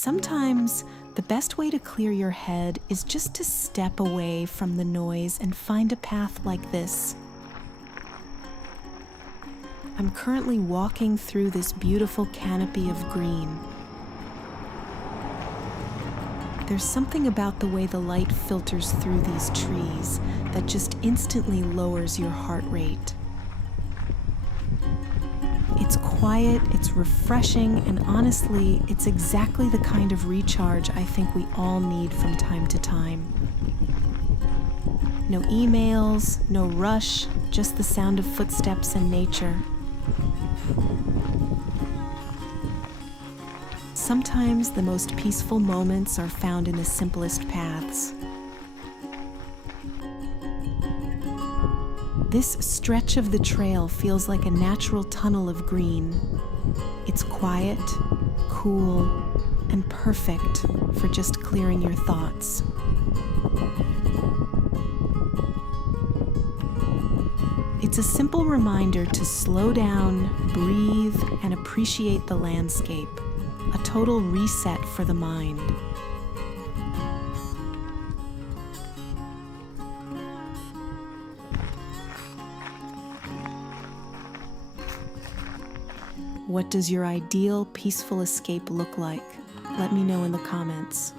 Sometimes the best way to clear your head is just to step away from the noise and find a path like this. I'm currently walking through this beautiful canopy of green. There's something about the way the light filters through these trees that just instantly lowers your heart rate. It's quiet, it's refreshing, and honestly, it's exactly the kind of recharge I think we all need from time to time. No emails, no rush, just the sound of footsteps and nature. Sometimes the most peaceful moments are found in the simplest paths. This stretch of the trail feels like a natural tunnel of green. It's quiet, cool, and perfect for just clearing your thoughts. It's a simple reminder to slow down, breathe, and appreciate the landscape. A total reset for the mind. What does your ideal peaceful escape look like? Let me know in the comments.